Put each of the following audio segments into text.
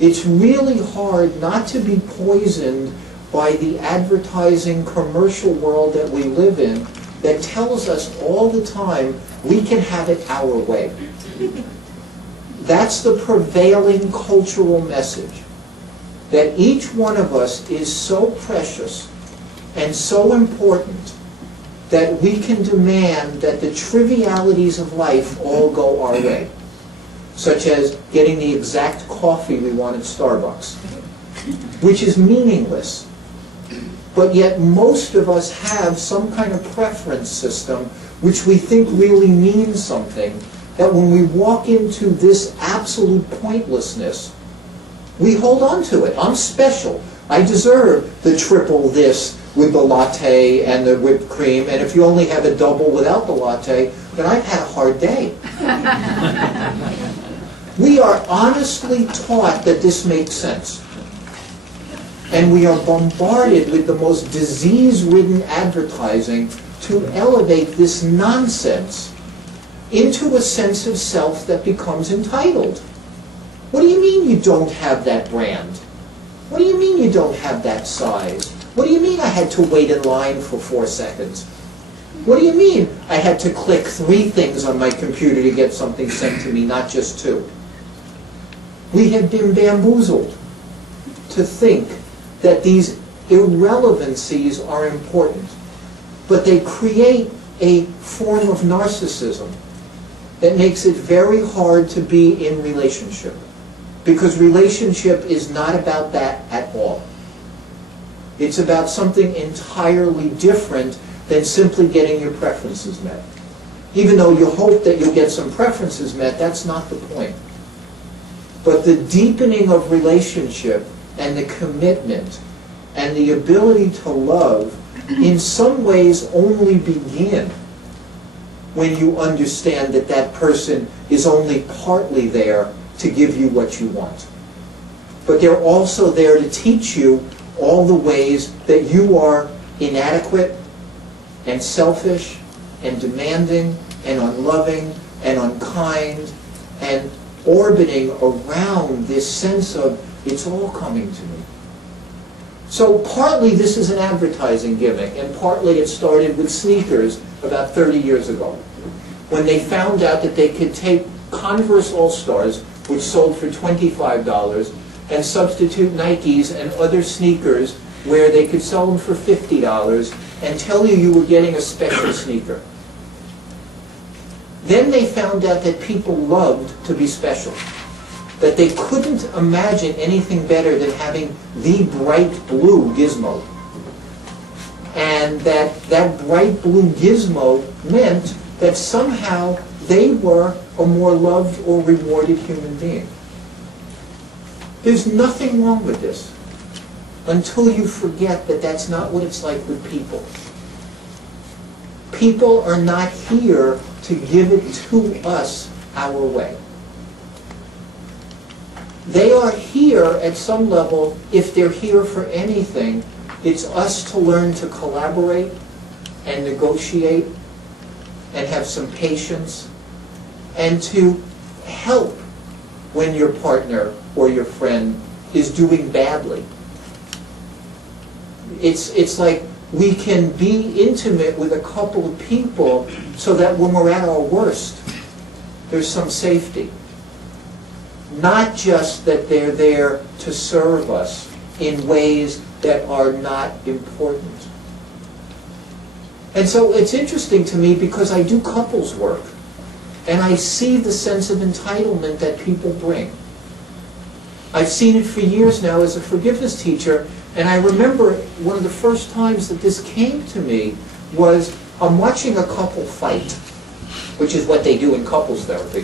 It's really hard not to be poisoned by the advertising commercial world that we live in that tells us all the time we can have it our way. That's the prevailing cultural message, that each one of us is so precious and so important that we can demand that the trivialities of life all go our way, such as getting the exact coffee we want at Starbucks, which is meaningless. But yet most of us have some kind of preference system which we think really means something, that when we walk into this absolute pointlessness, we hold on to it. I'm special. I deserve the triple this with the latte and the whipped cream, and if you only have a double without the latte, then I've had a hard day. We are honestly taught that this makes sense. And we are bombarded with the most disease-ridden advertising to elevate this nonsense into a sense of self that becomes entitled. What do you mean you don't have that brand? What do you mean you don't have that size? What do you mean I had to wait in line for 4 seconds? What do you mean I had to click 3 things on my computer to get something sent to me, not just 2? We have been bamboozled to think that these irrelevancies are important, but they create a form of narcissism that makes it very hard to be in relationship, because relationship is not about that at all. It's about something entirely different than simply getting your preferences met. Even though you hope that you'll get some preferences met, that's not the point. But the deepening of relationship and the commitment and the ability to love in some ways only begin when you understand that that person is only partly there to give you what you want. But they're also there to teach you all the ways that you are inadequate and selfish and demanding and unloving and unkind and orbiting around this sense of it's all coming to me. So partly this is an advertising gimmick, and partly it started with sneakers about 30 years ago, when they found out that they could take Converse All-Stars, which sold for $25, and substitute Nikes and other sneakers where they could sell them for $50 and tell you you were getting a special sneaker. Then they found out that people loved to be special, that they couldn't imagine anything better than having the bright blue gizmo. And that bright blue gizmo meant that somehow they were a more loved or rewarded human being. There's nothing wrong with this until you forget that that's not what it's like with people. People are not here to give it to us our way. They are here at some level. If they're here for anything, it's us to learn to collaborate and negotiate and have some patience and to help when your partner or your friend is doing badly. It's like we can be intimate with a couple of people so that when we're at our worst, there's some safety. Not just that they're there to serve us in ways that are not important. And so it's interesting to me because I do couples work, and I see the sense of entitlement that people bring. I've seen it for years now as a forgiveness teacher, and I remember one of the first times that this came to me was I'm watching a couple fight, which is what they do in couples therapy,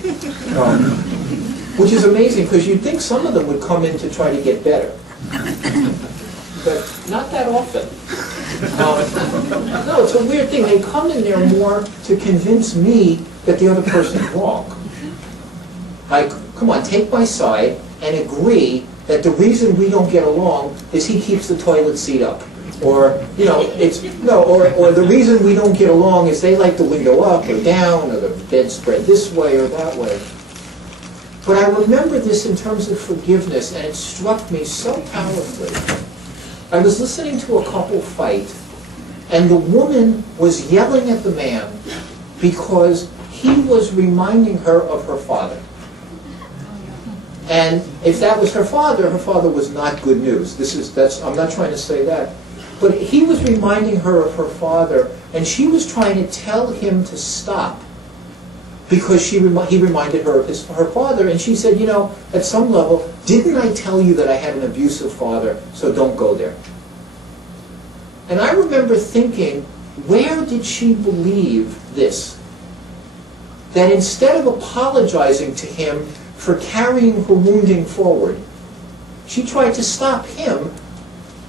which is amazing because you'd think some of them would come in to try to get better, but not that often. No, it's a weird thing. They come in there more to convince me that the other person's wrong. Like, come on, take my side and agree that the reason we don't get along is he keeps the toilet seat up. Or, you know, or the reason we don't get along is they like the window up or down or the bed spread this way or that way. But I remember this in terms of forgiveness, and it struck me so powerfully. I was listening to a couple fight, and the woman was yelling at the man because he was reminding her of her father. And if that was her father was not good news. I'm not trying to say that. But he was reminding her of her father, and she was trying to tell him to stop because he reminded her of her father. And she said, you know, at some level, didn't I tell you that I had an abusive father, so don't go there? And I remember thinking, where did she believe this? That instead of apologizing to him for carrying her wounding forward, she tried to stop him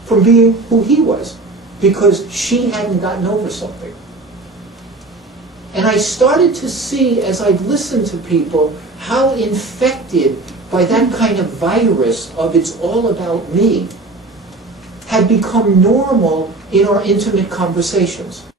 from being who he was because she hadn't gotten over something. And I started to see, as I listened to people, how infected by that kind of virus of it's all about me had become normal in our intimate conversations.